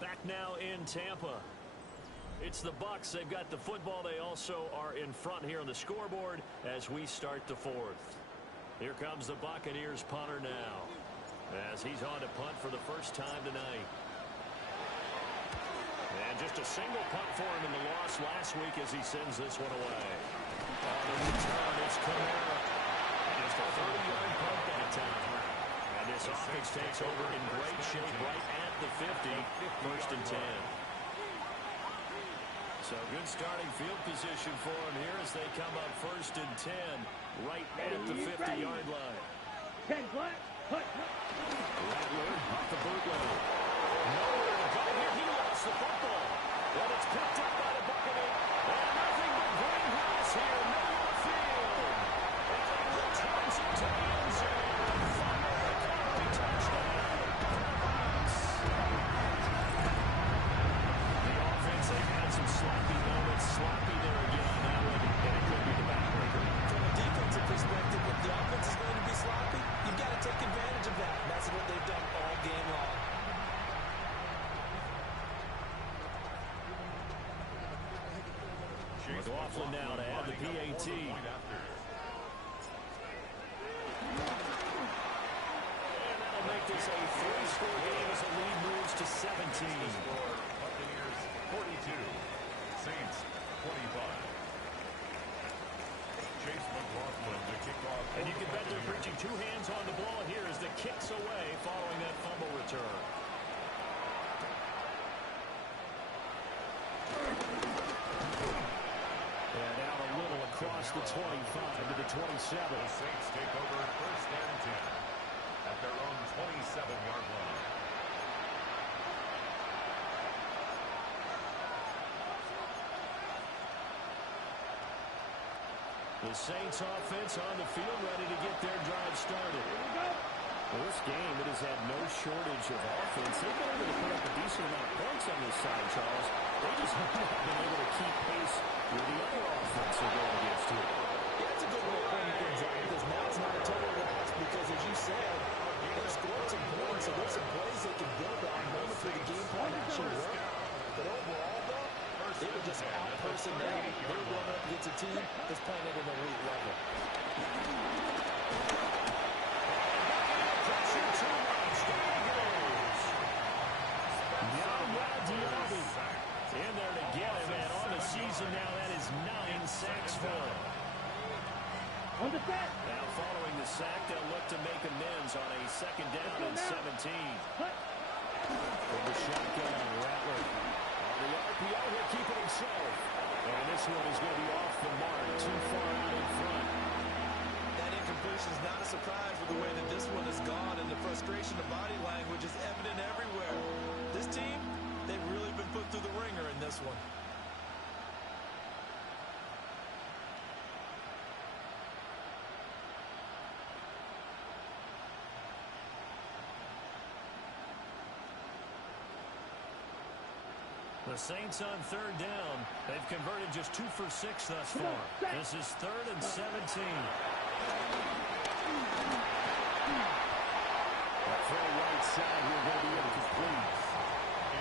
Back now in Tampa. It's the Bucs. They've got the football. They also are in front here on the scoreboard as we start the fourth. Here comes the Buccaneers punter now, as he's on to punt for the first time tonight. And just a single punt for him in the loss last week as he sends this one away. On the return, it's Kamara. Just a 30-yard punt that time. And this offense takes over in great shape right at the 50, first and 10. So good starting field position for him here as they come up first and 10, right at the 50-yard line. 10 flat, put. Rattler off the bootleg. Nowhere to go here. He lost the football. And it's picked up by the Buccaneers. And nothing but green grass here. Middle of the field. And it returns it to the end zone. Fumble recovery touchdown. The offense, they've had some sloppy moments. Sloppy there again on that one. And it could be the backbreaker. From a defensive perspective, if the offense is going to be sloppy, you've got to take advantage of that. And that's what they've done all game long. McLaughlin now to add the PAT. And that'll make this a 3-score game as the lead moves to 17. Buccaneers 42, Saints 25. Chase McLaughlin to kick off. And you can bet they're preaching two hands on the ball here as the kick's away following that fumble return. And out a little across the 25 to the 27. The Saints take over first and 10 at their own 27-yard line. The Saints offense on the field ready to get their drive started. Well, this game, it has had no shortage of offense. They've been able to put up a decent amount of points on this side, Charles. They just haven't been able to keep pace with the other offense they're going against here. Yeah, it's a good way of pointing things out because now it's not a total loss because, as you said, they've scored some points, so there's some plays they can build on moments where the game plan actually worked. But overall, though, they were just out-personnel. They were going up against a team that's playing at an elite level. Pressure too much. There he goes. Yaya Diaby in there to get him, and on the season now, that is 9 sacks for him. On the set. Now following the sack, they'll look to make amends on a second down and 17. From the shotgun, Rattler on the RPO, he'll keep it himself. And this one is going to be off the mark, too far out in front. That incompletion is not a surprise with the way that this one has gone, and the frustration of body language is evident everywhere. This team, they've really been put through the ringer in this one. The Saints on third down. They've converted just 2 for 6 thus far. This is 3rd and 17. That throw right side here going to be incomplete.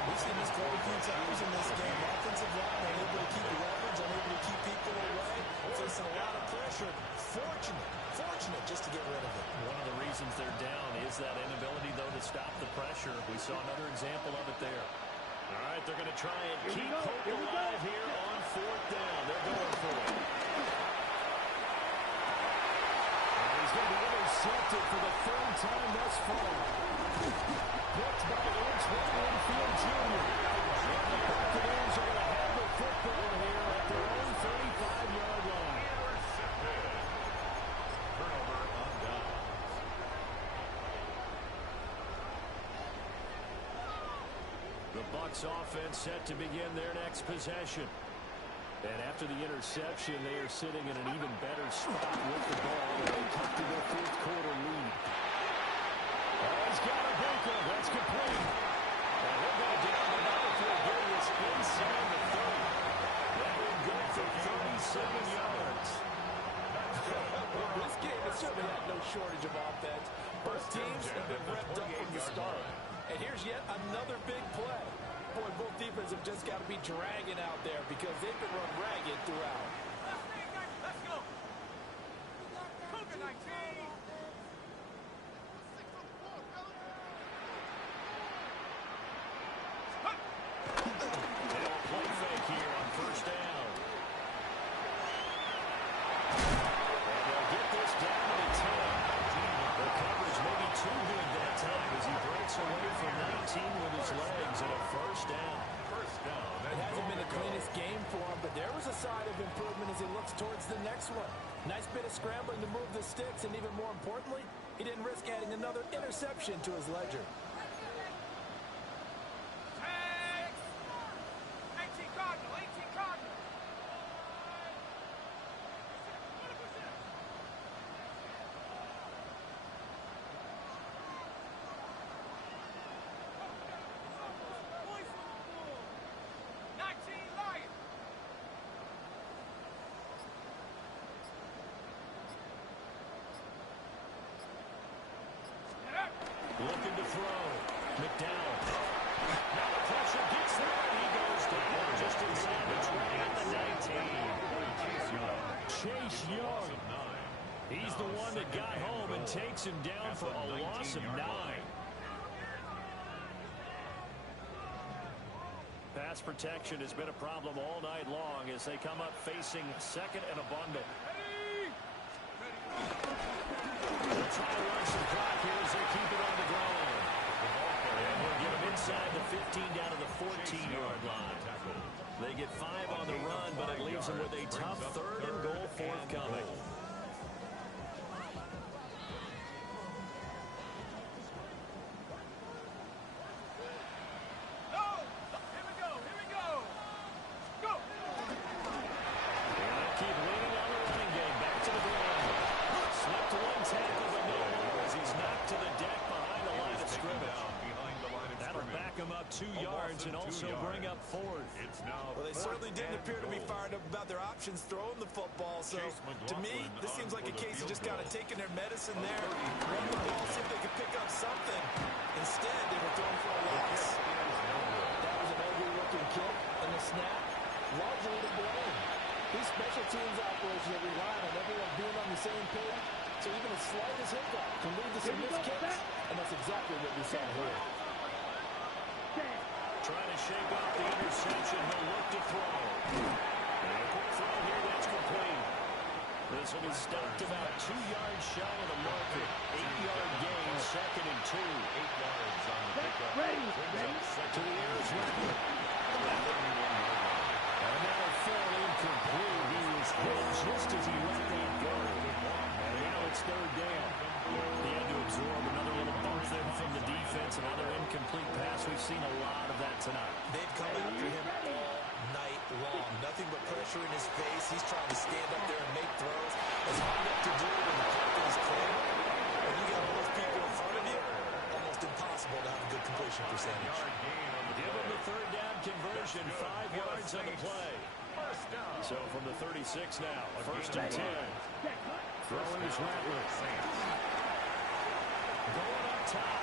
We've seen this quite a few times in this game. Offensive line unable to keep leverage, unable to keep people away, facing a lot of pressure. Fortunate just to get rid of it. One of the reasons they're down is that inability, though, to stop the pressure. We saw another example of it there. All right, they're going to try and keep hope alive here on 4th down. They're going for it. And he's going to be intercepted for the 3rd time thus far. Picked by Antoine Winfield Jr. And the Buccaneers are going to have the football here at their own 35-yard line. Turnover on down. The Bucs offense set to begin their next possession. And after the interception, they are sitting in an even better spot with the ball. They cut to their 4th quarter lead. Oh, he's got a bunker. That's complete. And he'll go down the battlefield getting this inside the 30. That will go for 37 yards. This game has certainly had no shortage of offense. Both teams have been revved up from the start. And here's yet another big play. point, both defenses have just got to be dragging out there because they've been run ragged throughout. Let's go. Cougar 19. Play fake here on first down. And they'll get this down to the 10. The coverage may be too good that time as he breaks away from 19 with his legs and a first down. First down. It hasn't been the cleanest game for him, but there was a sign of improvement as he looks towards the next one. Nice bit of scrambling to move the sticks, and even more importantly, he didn't risk adding another interception to his ledger. 18 Cardinal, 18 Cardinal. Looking to throw. McDowell. Now the pressure gets there, and he goes down just inside the 20 at the 19. Chase Young. He's the one that got home and takes him down for a loss of 9. Pass protection has been a problem all night long as they come up facing second and abundant. They'll try to run some clock here as they keep it on the ground. And we'll get them inside the 15 down to the 14-yard line. They get 5 on the run, but it leaves them with a tough third and goal forthcoming. That'll back him up 2 yards and also bring up 4th. Well, they certainly didn't appear to be fired up about their options throwing the football. So, to me, this seems like a case of just kind of taking their medicine there, run the ball, see if they could pick up something. Instead, they were throwing for a loss. That was an ugly-looking kick, and the snap, largely to blame. These special teams operations are relying on everyone being on the same page, so even the slightest hiccup can lead to some missed kicks, and that's exactly what we saw here. Trying to shake off the interception. He'll look to throw. And a quick throw here, that's complete. This one is stopped about 2 yards shy of the marker. 8-yard gain, second and 2. 8 yards on the pickup. Ready. To the air is Rattler. And now a full incomplete. He was hit just as he let that go. And now it's third down. He had to absorb another little bump there from the defense. Another incomplete pass. We've seen a lot of that tonight. They've come after him all night long. Nothing but pressure in his face. He's trying to stand up there and make throws. It's hard enough to do when the captain is clear. When you got all those people in front of you, almost impossible to have a good completion percentage. Give him the third down conversion. 5 yards on the play. So from the 36 now, first and 10. Throwing is Rattler. Going up top.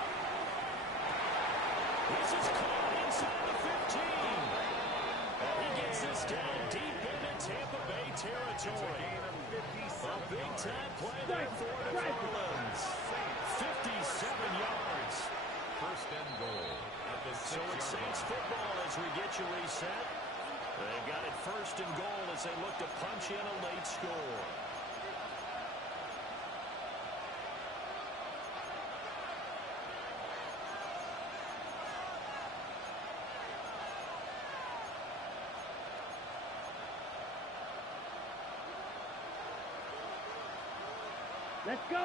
This is caught inside the 15. He gets this down deep into Tampa Bay territory. A big-time play there for the Marlins. 57 yards. First and goal. So it's Saints football as we get you reset. They've got it first and goal as they look to punch in a late score. Let's go.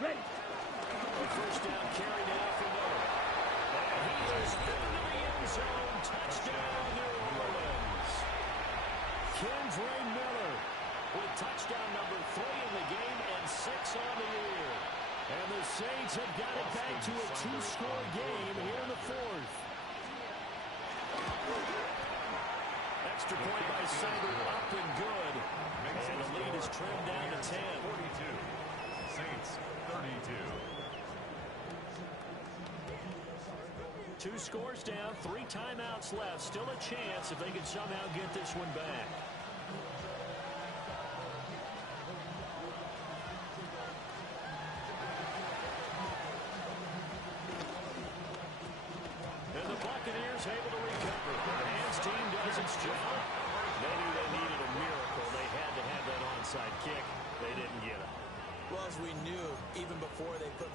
Ready. The first down carry now for Miller. And he is into the end zone. Touchdown, New Orleans. Kendre Miller with touchdown number 3 in the game and 6 on the year. And the Saints have got it back to a 2-score game here in the 4th. Extra point by Sager, up and good. And the lead is trimmed down to 10. 42. Saints 32. 2 scores down, 3 timeouts left. Still a chance if they can somehow get this one back. And the Buccaneers able to recover. The hands team does its job. They knew they needed a miracle. They had to have that onside kick. They didn't get it. Well, as we knew, even before they put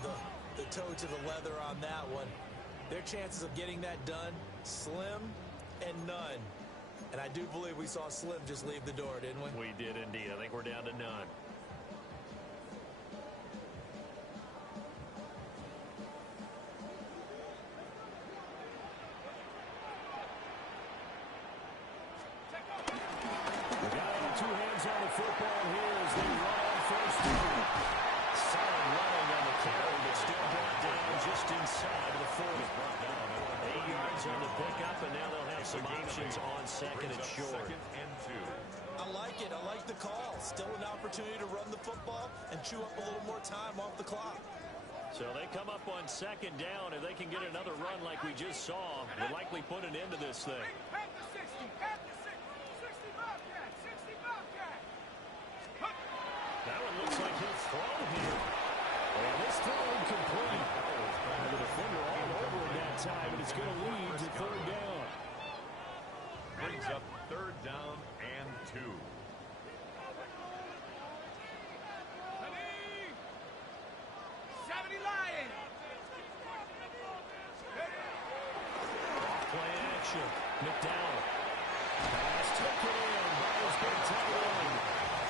the toe to the leather on that one, their chances of getting that done, slim and none. And I do believe we saw Slim just leave the door, didn't we? We did indeed. I think we're down to none. The guy with 2 hands on the football here as they run on first down. Solid running on the carry, but still brought down just inside the 40. 8 yards on the pickup, and now they'll have some options on second and short. I like it. I like the call. Still an opportunity to run the football and chew up a little more time off the clock. So they come up on second down. If they can get another run like we just saw, will likely put an end to this thing. At the 60, at the 60 Bobcat, 60 Bobcat. That one looks like he'll throw here. And this throw incomplete. The defender all over him that time, and it's going to lead to 3rd down. Brings up 3rd down and 2. 70 Lions. Play action. McDowell. Pass taken in by his big tight end.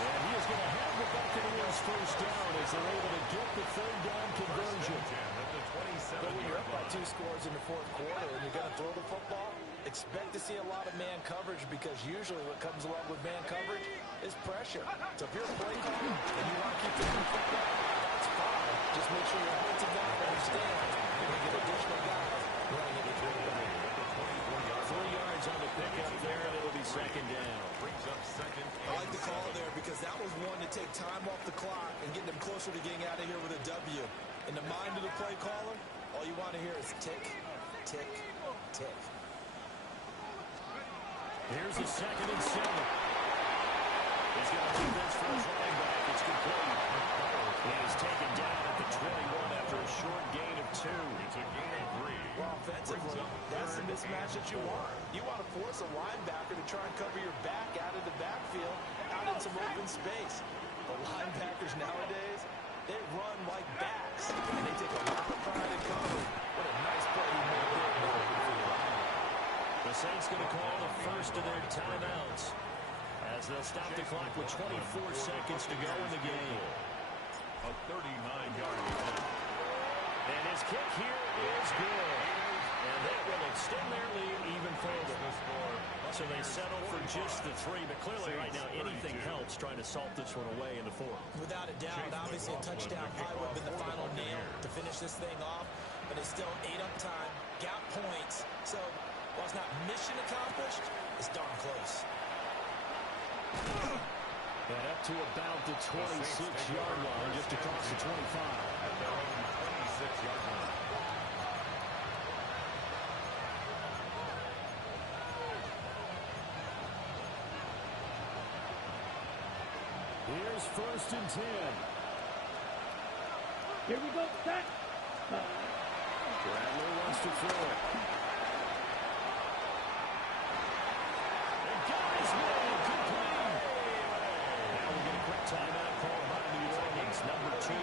And he is going to have the Buccaneers first down as they're able to get the 3rd down conversion. But when you're up by 2 scores in the 4th quarter and you're going to throw the football, expect to see a lot of man coverage, because usually what comes along with man coverage is pressure. So if you're a play caller and you want to keep throwing the football, that's fine. Just make sure your offensive guy understands you're going to get additional guys running into 3 yards on the pickup there, and it'll be 2nd down. Brings up 2nd. I like the call there because that was one to take time off the clock and get them closer to getting out of here with a W. In the mind of the play caller, all you want to hear is tick, tick, tick. Here's a 2nd and 7. He's got to keep this for his running back. It's complete. He is taken down at the 21 after a short gain of 2. It's a gain of 3. Well, offensively, that's the mismatch that you want. You want to force a linebacker to try and cover your back out of the backfield, out in some open space. The linebackers nowadays, they run like backs, and they take a lot of pride in covering. What a nice play he made there. The Saints going to call the first of their timeouts as they'll stop the clock with 24 seconds to go in the game. A 39-yard attempt. And his kick here is good. And that will extend their lead even further. So they settle for just the 3, but clearly right now anything helps trying to salt this one away in the 4th. Without a doubt, obviously a touchdown probably would have been the final nail to finish this thing off, but it's still 8 up time, got points. So while it's not mission accomplished, it's darn close. And up to about the 26-yard line, just across the 25. At their own 26-yard line. Here's 1st and 10. Here we go. Set. Bradley wants to throw it. And got his man complete. Now we get a quick timeout called by New Orleans, number 2.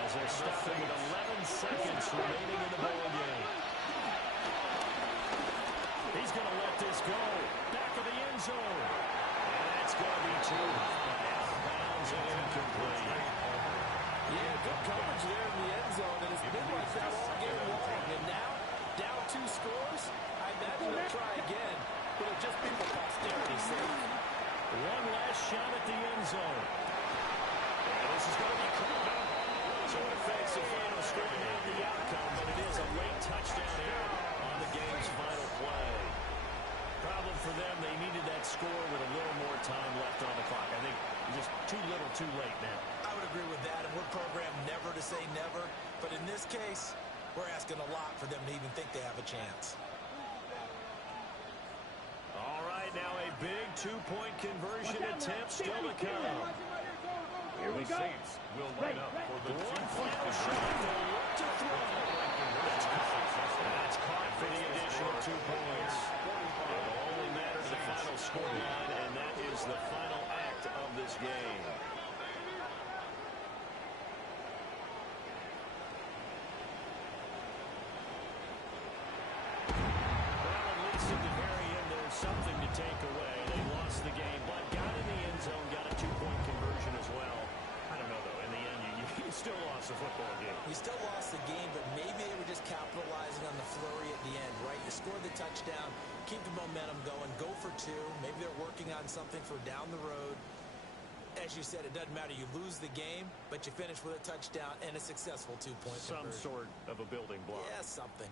As they're stopping with 11 seconds remaining in the ball game. He's going to let this go. Back of the end zone. And that's going to be 2. Out of bounds and incomplete. Yeah, good coverage there in the end zone, and it's been like that all game long. And now, down 2 scores, I imagine they'll try again, but it'll just be for posterity's sake. One last shot at the end zone. And this is going to be called up. So it affects the final score, not the outcome, but it is a late touchdown error on the game's final play. Problem for them, they needed that score with a little more time left on the clock. I think just too little, too late now. I would agree with that, and we're programmed never to say never. But in this case, We're asking a lot for them to even think they have a chance. All right, now a big two-point conversion attempt still to come. Here we The go. Saints will line up for the One two-point final shot. conversion. They'll look to throw. That's caught for the additional 2 points. It'll only matter to the final scoreline, and that is the final act of this game. Well, at least at the very end, there's something to take away. They lost the game, but got in the end zone, got a 2-point conversion as well. I don't know, though. In the end, you still lost the football game. You still lost the game, but maybe they were just capitalizing on the flurry at the end, right? You scored the touchdown, keep the momentum going, go for 2. Maybe they're working on something for down the road. As you said, it doesn't matter. You lose the game, but you finish with a touchdown and a successful 2-point Some conversion. sort of a building block. Yeah, something.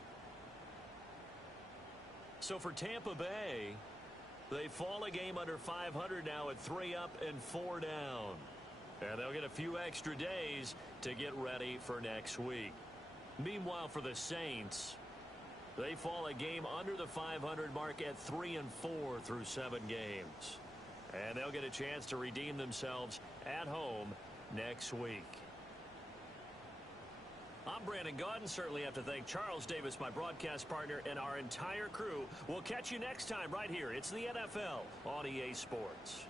So for Tampa Bay, they fall a game under 500 now at 3 up and 4 down. And they'll get a few extra days to get ready for next week. Meanwhile, for the Saints, they fall a game under the 500 mark at 3 and 4 through 7 games. And they'll get a chance to redeem themselves at home next week. I'm Brandon Gaudin. Certainly have to thank Charles Davis, my broadcast partner, and our entire crew. We'll catch you next time right here. It's the NFL on EA Sports.